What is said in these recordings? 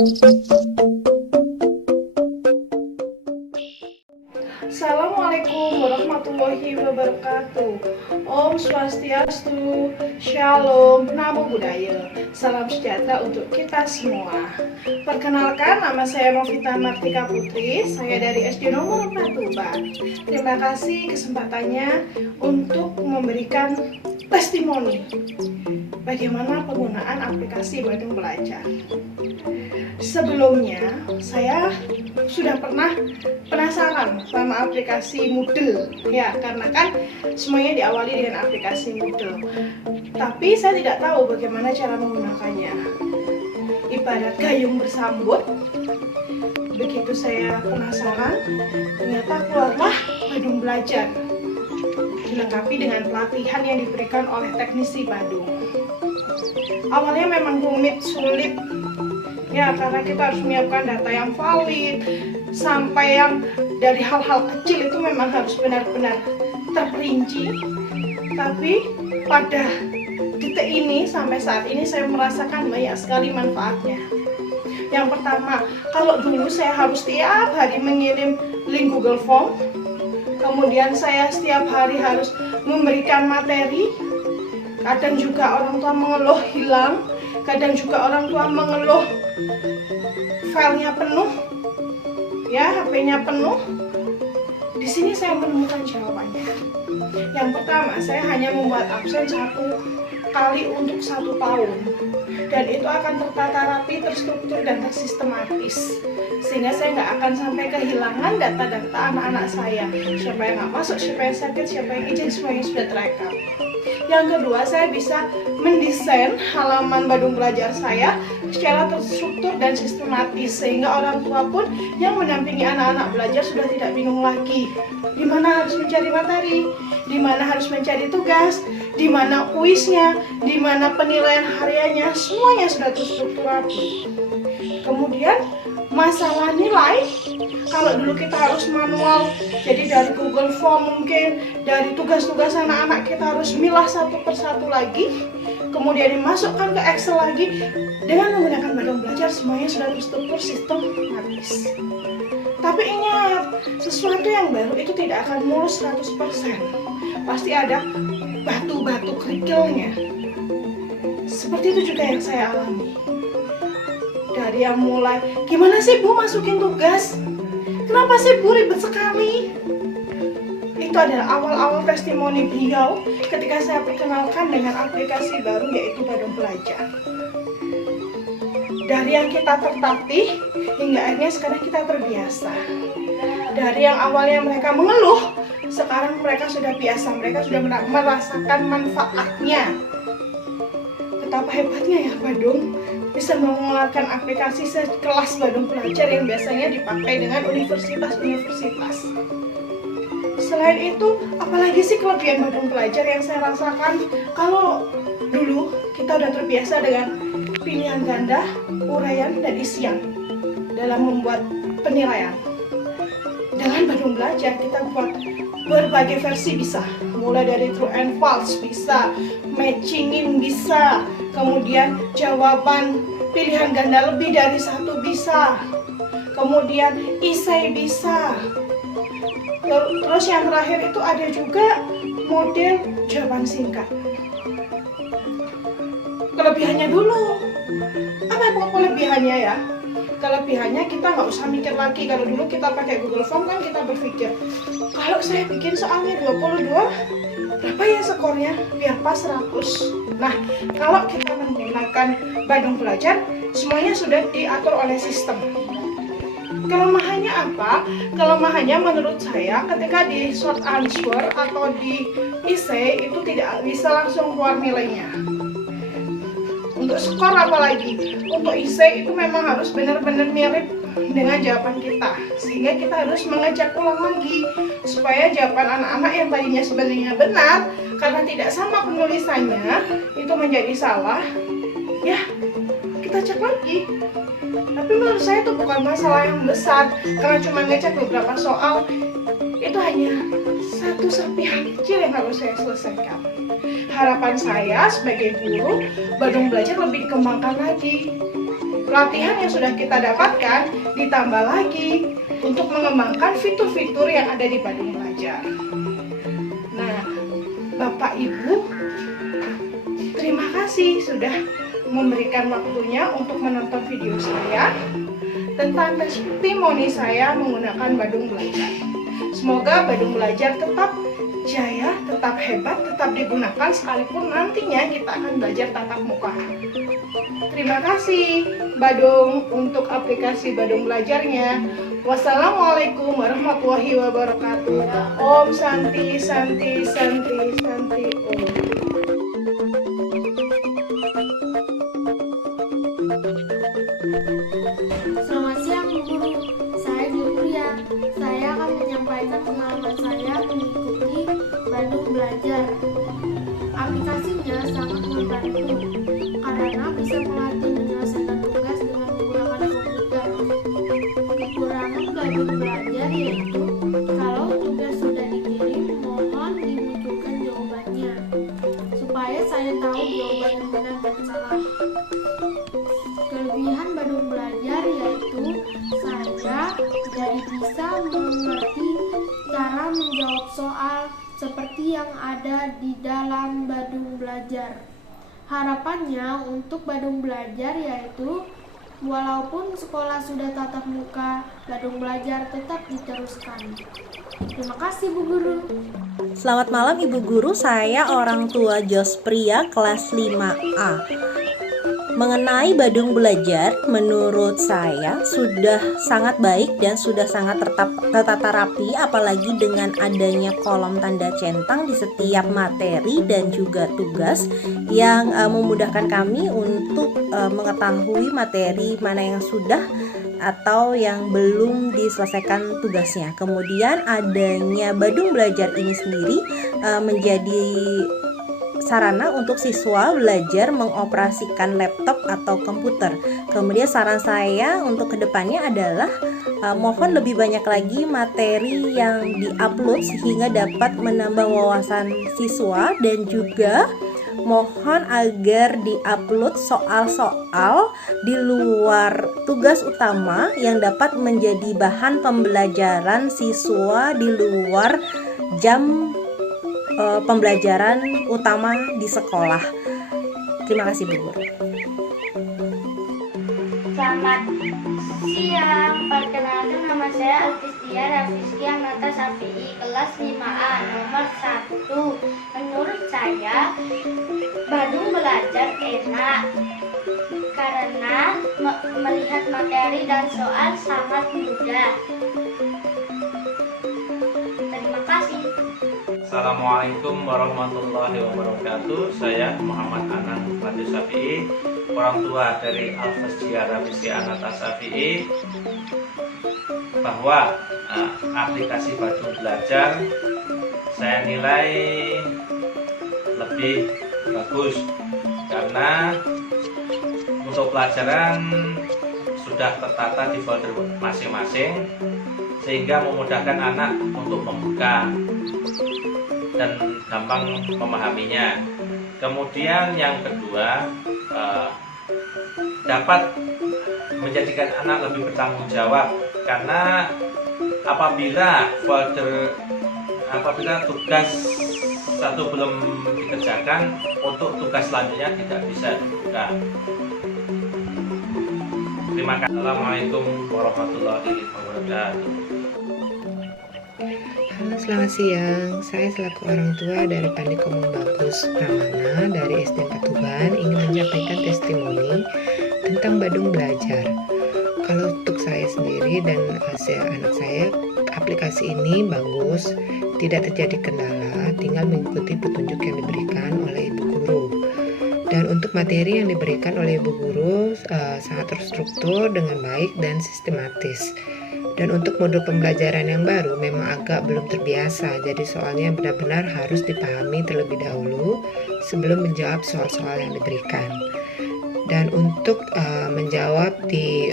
Assalamualaikum warahmatullahi wabarakatuh. Om Swastiastu, Shalom, Namo Buddhaya. Salam sejahtera untuk kita semua. Perkenalkan, nama saya Novita Martika Putri. Saya dari SD nomor 4 Tuban. Terima kasih kesempatannya untuk memberikan testimoni bagaimana penggunaan aplikasi Badung Belajar. Sebelumnya, saya sudah pernah penasaran sama aplikasi Moodle, ya, karena kan semuanya diawali dengan aplikasi Moodle. Tapi saya tidak tahu bagaimana cara menggunakannya. Ibarat gayung bersambut. Begitu saya penasaran, ternyata keluarlah Badung Belajar, dilengkapi dengan pelatihan yang diberikan oleh teknisi Badung. Awalnya memang rumit, sulit, ya, karena kita harus menyiapkan data yang valid, sampai yang dari hal-hal kecil itu memang harus benar-benar terperinci. Tapi pada detik ini, sampai saat ini saya merasakan banyak sekali manfaatnya. Yang pertama, kalau dulu saya harus tiap hari mengirim link Google Form, kemudian saya setiap hari harus memberikan materi, kadang juga orang tua mengeluh hilang, kadang juga orang tua mengeluh filenya penuh, ya, HP-nya penuh. Di sini saya menemukan jawabannya. Yang pertama, saya hanya membuat absen 1 kali untuk 1 tahun, dan itu akan tertata rapi, terstruktur, dan tersistematis, sehingga saya nggak akan sampai kehilangan data-data anak-anak saya. Siapa yang nggak masuk, siapa yang sakit, siapa yang izin, semuanya sudah terekam. Yang kedua, saya bisa mendesain halaman Badung Belajar saya secara terstruktur dan sistematis, sehingga orang tua pun yang mendampingi anak-anak belajar sudah tidak bingung lagi di mana harus mencari materi, di mana harus mencari tugas, di mana kuisnya, di mana penilaian hariannya, semuanya sudah terstruktur rapi. Kemudian masalah nilai, kalau dulu kita harus manual, jadi dari Google Form mungkin, dari tugas-tugas anak-anak kita harus milah satu persatu lagi, kemudian dimasukkan ke Excel lagi. Dengan menggunakan Badung Belajar, semuanya sudah terstruktur, sistematis. Tapi ingat, sesuatu yang baru itu tidak akan mulus 100%. Pasti ada batu-batu kerikilnya. Seperti itu juga yang saya alami. Dari yang mulai, gimana sih Bu masukin tugas? Kenapa sih Bu ribet sekali? Itu adalah awal-awal testimoni beliau ketika saya perkenalkan dengan aplikasi baru, yaitu Badung Belajar. Dari yang kita tertatih, hingga akhirnya sekarang kita terbiasa. Dari yang awalnya mereka mengeluh, sekarang mereka sudah biasa, mereka sudah merasakan manfaatnya. Betapa hebatnya ya Badung bisa mengeluarkan aplikasi sekelas Badung Belajar yang biasanya dipakai dengan universitas-universitas. Selain itu, apalagi sih kelebihan Badung Belajar yang saya rasakan? Kalau dulu kita udah terbiasa dengan pilihan ganda, uraian, dan isian dalam membuat penilaian. Dengan Badung Belajar kita buat berbagai versi bisa, mulai dari true and false bisa, matchingin bisa, kemudian jawaban pilihan ganda lebih dari 1 bisa, kemudian isai bisa. Terus yang terakhir itu ada juga model jawaban singkat. Kelebihannya dulu, apa kelebihannya ya? Kelebihannya kita nggak usah mikir lagi. Kalau dulu kita pakai Google Form kan kita berpikir, kalau saya bikin soalnya 22, berapa ya skornya biar pas 100. Nah, kalau kita menggunakan Badung Belajar, semuanya sudah diatur oleh sistem. Kelemahannya apa? Kelemahannya menurut saya ketika di short answer atau di essay itu tidak bisa langsung keluar nilainya. Untuk skor apalagi, untuk essay itu memang harus benar-benar mirip dengan jawaban kita, sehingga kita harus mengecek ulang lagi supaya jawaban anak-anak yang tadinya sebenarnya benar karena tidak sama penulisannya itu menjadi salah. Ya, kita cek lagi. Tapi menurut saya itu bukan masalah yang besar, karena cuma ngecek beberapa soal itu hanya satu serpihan kecil yang harus saya selesaikan. Harapan saya sebagai guru, Badung Belajar lebih dikembangkan lagi. pelatihan yang sudah kita dapatkan ditambah lagi untuk mengembangkan fitur-fitur yang ada di Badung Belajar. Nah, Bapak Ibu, terima kasih sudah memberikan waktunya untuk menonton video saya tentang testimoni saya menggunakan Badung Belajar. Semoga Badung Belajar tetap jaya, tetap hebat, tetap digunakan sekalipun nantinya kita akan belajar tatap muka. Terima kasih Badung untuk aplikasi Badung Belajarnya. Wassalamualaikum warahmatullahi wabarakatuh. Om Santi Santi Santi Santi Om. Selamat siang Bu Guru, saya Julia. Saya akan menyampaikan pengalaman saya mengikuti Badung Belajar. Aplikasinya sangat membantu karena bisa melatih menyelesaikan tugas dengan menggunakan komputer. Kekurangan Badung Belajar yaitu kalau tugas sudah dikirim, mohon dimunculkan jawabannya supaya saya tahu jawaban yang benar dan salah. Kelebihan Badung Belajar yaitu saya jadi bisa mengerti cara menjawab soal seperti yang ada di dalam Badung Belajar. Harapannya untuk Badung Belajar yaitu walaupun sekolah sudah tatap muka, Badung Belajar tetap diteruskan. Terima kasih Bu Guru. Selamat malam Ibu Guru, saya orang tua Jospria kelas 5A. Mengenai Badung Belajar, menurut saya sudah sangat baik dan sudah sangat tertata rapi, apalagi dengan adanya kolom tanda centang di setiap materi dan juga tugas yang memudahkan kami untuk mengetahui materi mana yang sudah atau yang belum diselesaikan tugasnya. Kemudian adanya Badung Belajar ini sendiri menjadi sarana untuk siswa belajar mengoperasikan laptop atau komputer. Kemudian saran saya untuk kedepannya adalah mohon lebih banyak lagi materi yang diupload sehingga dapat menambah wawasan siswa, dan juga mohon agar diupload soal-soal di luar tugas utama yang dapat menjadi bahan pembelajaran siswa di luar jam pembelajaran utama di sekolah. Terima kasih Bu Guru. Selamat siang, perkenalkan nama saya Alfistia Rafizki Anata Safi'i, kelas 5A, nomor 1. Menurut saya, Badung Belajar enak karena melihat materi dan soal sangat mudah. Terima kasih. Assalamualaikum warahmatullahi wabarakatuh. Saya Muhammad Anan Latif Safi'i, orang tua dari Al-Fasjiyah Rafizki Anata Safi'i, bahwa aplikasi Badung Belajar saya nilai lebih bagus karena untuk pelajaran sudah tertata di folder masing-masing sehingga memudahkan anak untuk membuka dan gampang memahaminya. Kemudian yang kedua, dapat menjadikan anak lebih bertanggung jawab karena apabila tugas satu belum dikerjakan, untuk tugas selanjutnya tidak bisa dibuka. Terima kasih. Assalamualaikum warahmatullahi wabarakatuh. Halo, selamat siang. Saya selaku orang tua dari Pandikomum Bagus Pramana dari SD 4 Tuban ingin menyampaikan testimoni tentang Badung Belajar. Kalau untuk saya sendiri dan anak saya, aplikasi ini bagus, tidak terjadi kendala, tinggal mengikuti petunjuk yang diberikan oleh Ibu Guru. Dan untuk materi yang diberikan oleh Ibu Guru sangat terstruktur dengan baik dan sistematis. Dan untuk modul pembelajaran yang baru memang agak belum terbiasa, jadi soalnya benar-benar harus dipahami terlebih dahulu sebelum menjawab soal-soal yang diberikan. Dan untuk menjawab di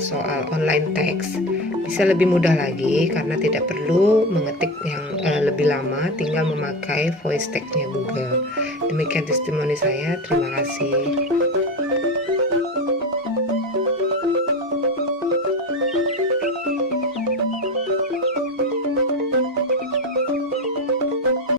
soal online text bisa lebih mudah lagi karena tidak perlu mengetik yang lebih lama, tinggal memakai voice text-nya Google. Demikian testimoni saya, terima kasih.